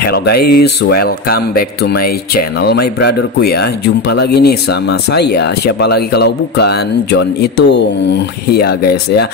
Hello guys, welcome back to my channel, my brotherku ya. Jumpa lagi nih sama saya, siapa lagi kalau bukan John Itung. Iya guys ya.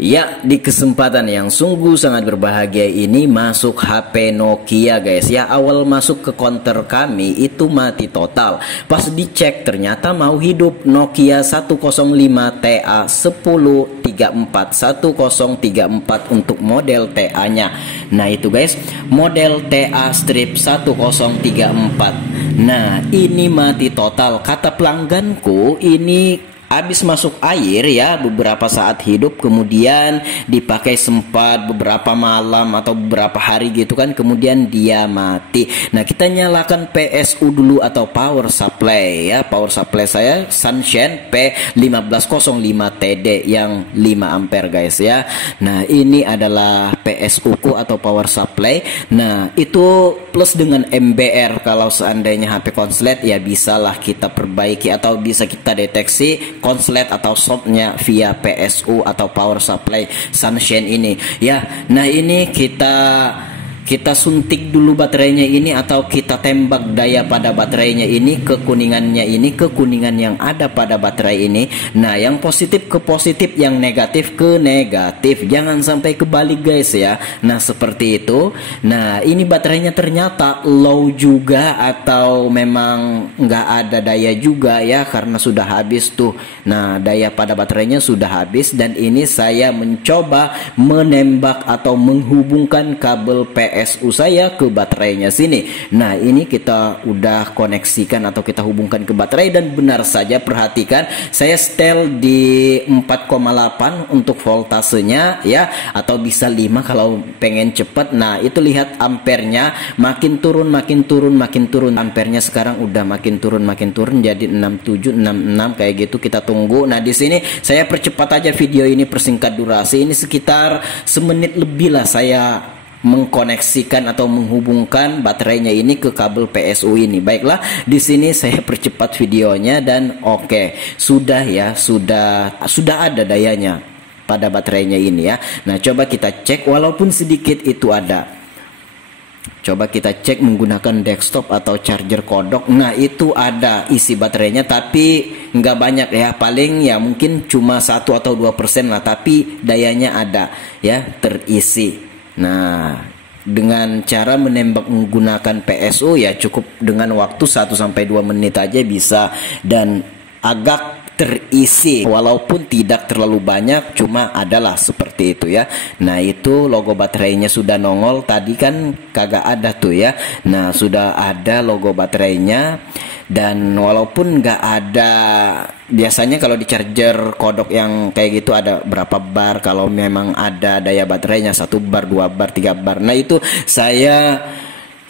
Ya, di kesempatan yang sungguh sangat berbahagia ini masuk HP Nokia guys ya. Awal masuk ke konter kami itu mati total. Pas dicek ternyata mau hidup Nokia 105TA 1034 untuk model TA-nya. Nah itu guys, model TA strip 1034. Nah ini mati total. Kata pelangganku ini habis masuk air ya, beberapa saat hidup, kemudian dipakai sempat beberapa malam atau beberapa hari gitu kan, kemudian dia mati. Nah kita nyalakan PSU dulu atau power supply ya. Power supply saya Sunshine P1505TD yang 5 ampere guys ya. Nah ini adalah PSU ku atau power supply. Nah itu plus dengan MBR. Kalau seandainya HP konslet ya bisalah kita perbaiki atau bisa kita deteksi konslet atau shortnya via PSU atau power supply Sunshine ini ya. Nah ini kita suntik dulu baterainya ini atau kita tembak daya pada baterainya ini ke kuningannya ini, ke kuningan yang ada pada baterai ini. Nah yang positif ke positif, yang negatif ke negatif, jangan sampai kebalik guys ya. Nah seperti itu. Nah ini baterainya ternyata low juga atau memang nggak ada daya juga ya, karena sudah habis tuh. Nah daya pada baterainya sudah habis, dan ini saya mencoba menembak atau menghubungkan kabel PSU saya ke baterainya sini. Nah ini kita udah koneksikan atau kita hubungkan ke baterai, dan benar saja, perhatikan saya setel di 4,8 untuk voltasenya ya, atau bisa 5 kalau pengen cepet. Nah itu lihat ampernya makin turun ampernya sekarang udah makin turun jadi 67 66 kayak gitu. Kita tunggu. Nah di sini saya percepat aja video ini, persingkat durasi. Ini sekitar semenit lebih lah saya mengkoneksikan atau menghubungkan baterainya ini ke kabel PSU ini. Baiklah, di sini saya percepat videonya, dan oke, sudah ya, sudah ada dayanya pada baterainya ini ya. Nah coba kita cek, walaupun sedikit itu ada. Coba kita cek menggunakan desktop atau charger kodok. Nah itu ada isi baterainya, tapi nggak banyak ya, paling ya mungkin cuma 1 atau 2% lah, tapi dayanya ada ya, terisi. Nah dengan cara menembak menggunakan PSU ya cukup dengan waktu 1-2 menit aja bisa, dan agak terisi walaupun tidak terlalu banyak, cuma adalah seperti itu ya. Nah itu logo baterainya sudah nongol, tadi kan kagak ada tuh ya. Nah sudah ada logo baterainya, dan walaupun nggak ada, biasanya kalau di charger kodok yang kayak gitu ada berapa bar, kalau memang ada daya baterainya 1 bar, 2 bar, 3 bar. Nah itu saya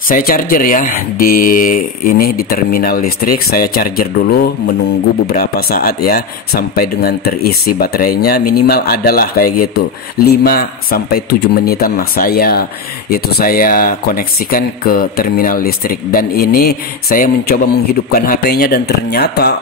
charger ya di terminal listrik. Saya charger dulu, menunggu beberapa saat ya sampai dengan terisi baterainya. Minimal adalah kayak gitu 5-7 menitan lah saya koneksikan ke terminal listrik. Dan ini saya mencoba menghidupkan HP-nya, dan ternyata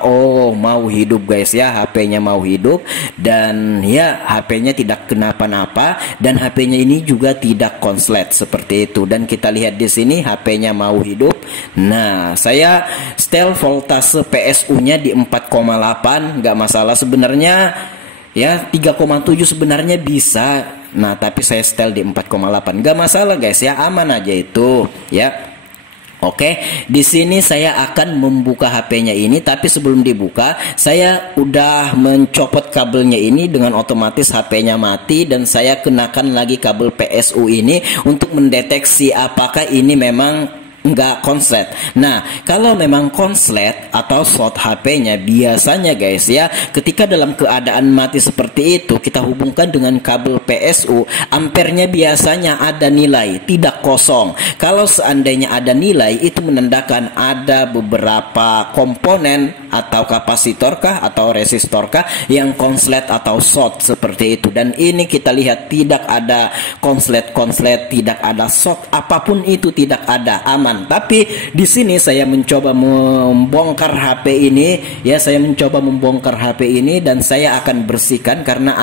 mau hidup guys ya, HP-nya mau hidup, dan ya HP-nya tidak kenapa-napa, dan HP-nya ini juga tidak konslet seperti itu. Dan kita lihat di sini HP-nya mau hidup. Nah saya setel voltase PSU-nya di 4,8, nggak masalah sebenarnya ya, 3,7 sebenarnya bisa. Nah tapi saya setel di 4,8, nggak masalah guys ya, aman aja itu ya. Oke, di sini saya akan membuka HP-nya ini, tapi sebelum dibuka saya udah mencopot kabelnya ini, dengan otomatis HP-nya mati, dan saya kenakan lagi kabel PSU ini untuk mendeteksi apakah ini memang nggak konslet. Nah kalau memang konslet atau short HP-nya, biasanya guys ya, ketika dalam keadaan mati seperti itu, kita hubungkan dengan kabel PSU, ampernya biasanya ada nilai, tidak kosong. Kalau seandainya ada nilai, itu menandakan ada beberapa komponen atau kapasitor kah atau resistor kah yang konslet atau short seperti itu. Dan ini kita lihat tidak ada konslet, tidak ada short, apapun itu tidak ada, aman aman. Tapi di sini saya mencoba membongkar HP ini, ya saya mencoba membongkar HP ini dan saya akan bersihkan karena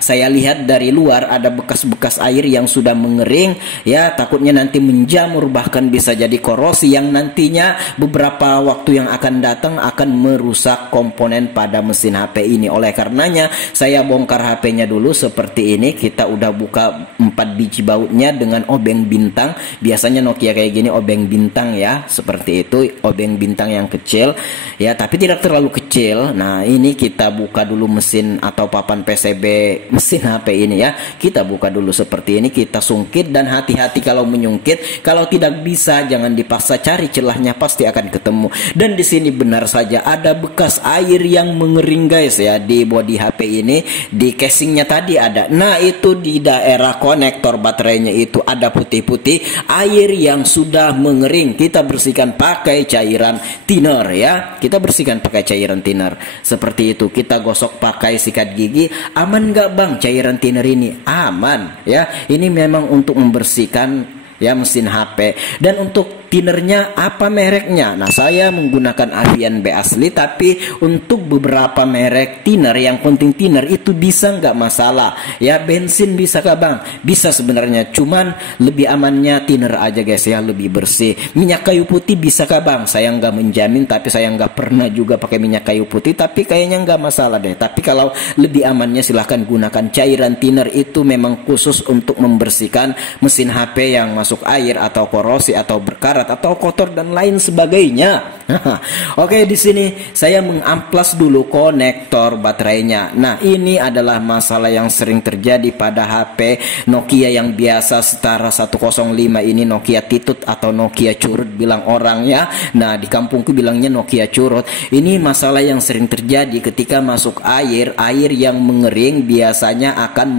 saya lihat dari luar ada bekas-bekas air yang sudah mengering, ya takutnya nanti menjamur bahkan bisa jadi korosi yang nantinya beberapa waktu yang akan datang akan merusak komponen pada mesin HP ini. Oleh karenanya saya bongkar HP-nya dulu seperti ini. Kita udah buka 4 biji bautnya dengan obeng bintang. Biasanya Nokia kayak gini obeng bintang ya, seperti itu, obeng bintang yang kecil ya, tapi tidak terlalu kecil. Nah ini kita buka dulu mesin atau papan PCB mesin HP ini ya. Kita buka dulu seperti ini, kita sungkit dan hati-hati kalau menyungkit. Kalau tidak bisa jangan dipaksa, cari celahnya pasti akan ketemu. Dan di sini benar saja ada bekas air yang mengering guys ya, di bodi HP ini, di casingnya tadi ada. Nah itu di daerah konektor baterainya itu ada putih-putih air yang sudah mengering. Kita bersihkan pakai cairan thinner ya, kita bersihkan pakai cairan thinner seperti itu. Kita gosok pakai sikat gigi. Aman nggak bang cairan thinner ini? Aman ya, ini memang untuk membersihkan ya mesin HP. Dan untuk thinnernya apa mereknya? Nah saya menggunakan Avian B asli, tapi untuk beberapa merek thinner, yang penting thinner itu bisa nggak masalah ya. Bensin bisa kah bang? Bisa sebenarnya, cuman lebih amannya thinner aja guys ya, lebih bersih. Minyak kayu putih bisa kah bang? Saya nggak menjamin, tapi saya nggak pernah juga pakai minyak kayu putih, tapi kayaknya nggak masalah deh. Tapi kalau lebih amannya silahkan gunakan cairan thinner, itu memang khusus untuk membersihkan mesin HP yang masuk air atau korosi atau berkarat atau kotor dan lain sebagainya. Oke, di sini saya mengamplas dulu konektor baterainya. Nah, ini adalah masalah yang sering terjadi pada HP Nokia yang biasa setara 105 ini, Nokia titut atau Nokia curut bilang orang ya. Nah, di kampungku bilangnya Nokia curut. Ini masalah yang sering terjadi ketika masuk air yang mengering biasanya akan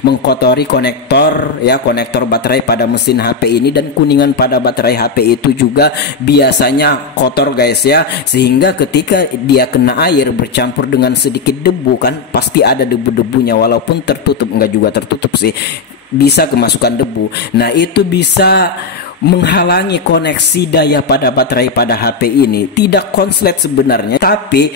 mengkotori konektor ya, konektor baterai pada mesin HP ini, dan kuningan pada baterai HP itu juga biasanya kotor guys ya, sehingga ketika dia kena air bercampur dengan sedikit debu, kan pasti ada debu-debunya, walaupun tertutup, enggak juga tertutup sih, bisa kemasukan debu. Nah itu bisa menghalangi koneksi daya pada baterai pada HP ini. Tidak konslet sebenarnya, tapi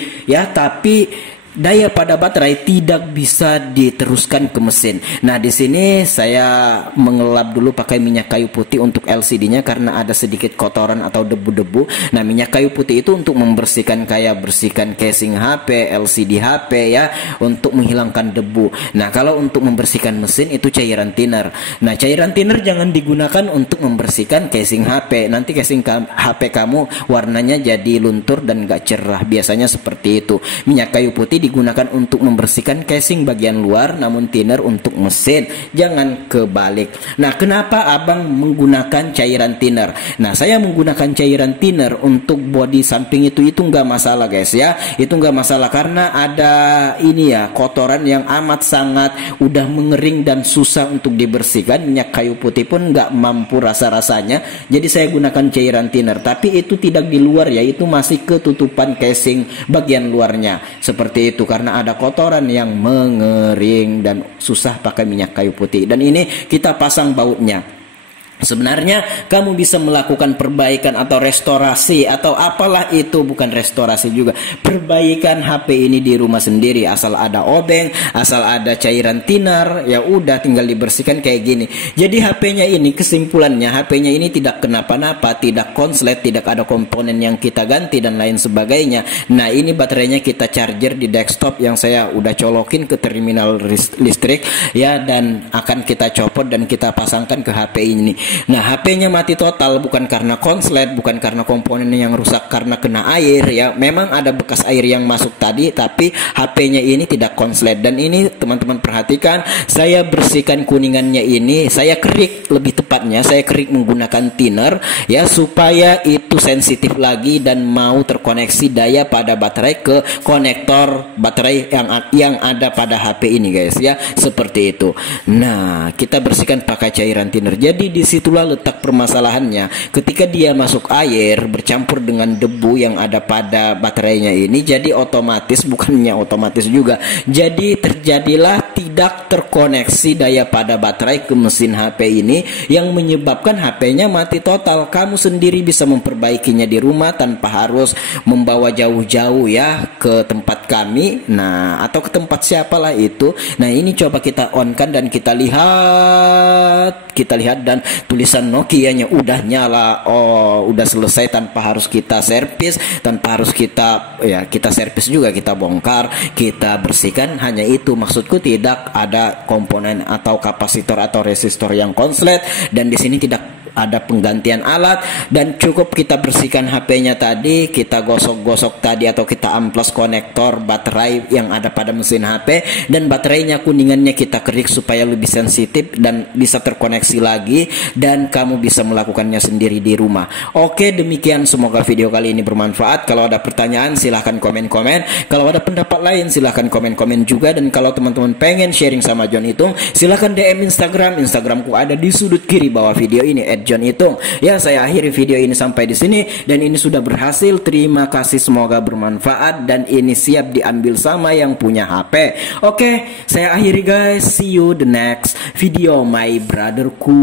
daya pada baterai tidak bisa diteruskan ke mesin. Nah, di sini saya mengelap dulu pakai minyak kayu putih untuk LCD-nya karena ada sedikit kotoran atau debu-debu. Nah, minyak kayu putih itu untuk membersihkan, kayak bersihkan casing HP, LCD HP ya, untuk menghilangkan debu. Nah, kalau untuk membersihkan mesin itu cairan thinner. Nah, cairan thinner jangan digunakan untuk membersihkan casing HP. Nanti casing HP kamu warnanya jadi luntur dan gak cerah. Biasanya seperti itu. Minyak kayu putih digunakan untuk membersihkan casing bagian luar, namun thinner untuk mesin. Jangan kebalik. Nah, kenapa abang menggunakan cairan thinner? Nah, saya menggunakan cairan thinner untuk bodi samping itu nggak masalah guys ya. Itu nggak masalah karena ada ini ya, kotoran yang amat sangat udah mengering dan susah untuk dibersihkan. Minyak kayu putih pun nggak mampu rasa-rasanya. Jadi saya gunakan cairan thinner. Tapi itu tidak di luar ya, itu masih ketutupan casing bagian luarnya. Seperti itu. Karena ada kotoran yang mengering dan susah pakai minyak kayu putih. Dan ini kita pasang bautnya. Sebenarnya kamu bisa melakukan perbaikan atau restorasi atau apalah itu, bukan restorasi juga, perbaikan HP ini di rumah sendiri, asal ada obeng, asal ada cairan thinner, ya udah tinggal dibersihkan kayak gini. Jadi HP-nya ini, kesimpulannya HP-nya ini tidak kenapa-napa, tidak konslet, tidak ada komponen yang kita ganti dan lain sebagainya. Nah, ini baterainya kita charger di desktop yang saya udah colokin ke terminal listrik ya, dan akan kita copot dan kita pasangkan ke HP ini. Nah, HP-nya mati total bukan karena konslet, bukan karena komponen yang rusak karena kena air ya. Memang ada bekas air yang masuk tadi, tapi HP-nya ini tidak konslet. Dan ini teman-teman perhatikan, saya bersihkan kuningannya ini, saya kerik, lebih tepatnya saya kerik menggunakan thinner ya, supaya itu begitu sensitif lagi dan mau terkoneksi daya pada baterai ke konektor baterai yang ada pada HP ini guys ya, seperti itu. Nah, kita bersihkan pakai cairan thinner. Jadi disitulah letak permasalahannya. Ketika dia masuk air bercampur dengan debu yang ada pada baterainya ini, jadi otomatis, bukannya otomatis juga, jadi terjadilah tidak terkoneksi daya pada baterai ke mesin HP ini yang menyebabkan HP-nya mati total. Kamu sendiri bisa memperbaikinya di rumah tanpa harus membawa jauh-jauh ya ke tempat kami, nah atau ke tempat siapalah itu. Nah, ini coba kita on kan dan kita lihat dan tulisan Nokia-nya udah nyala. Oh, udah selesai tanpa harus kita servis, tanpa harus kita servis juga, kita bongkar, kita bersihkan. Hanya itu maksudku, tidak ada komponen atau kapasitor atau resistor yang konslet, dan di sini tidak ada penggantian alat, dan cukup kita bersihkan HP-nya tadi, kita gosok-gosok tadi atau kita amplas konektor baterai yang ada pada mesin HP, dan baterainya kuningannya kita kerik supaya lebih sensitif dan bisa terkoneksi lagi, dan kamu bisa melakukannya sendiri di rumah. Oke, demikian, semoga video kali ini bermanfaat. Kalau ada pertanyaan silahkan komen-komen, kalau ada pendapat lain silahkan komen-komen juga, dan kalau teman-teman pengen sharing sama John Itung silahkan DM Instagramku ada di sudut kiri bawah video ini @John Itung. Ya, saya akhiri video ini sampai di sini, dan ini sudah berhasil. Terima kasih, semoga bermanfaat dan ini siap diambil sama yang punya HP. Oke, saya akhiri guys. See you the next video my brotherku.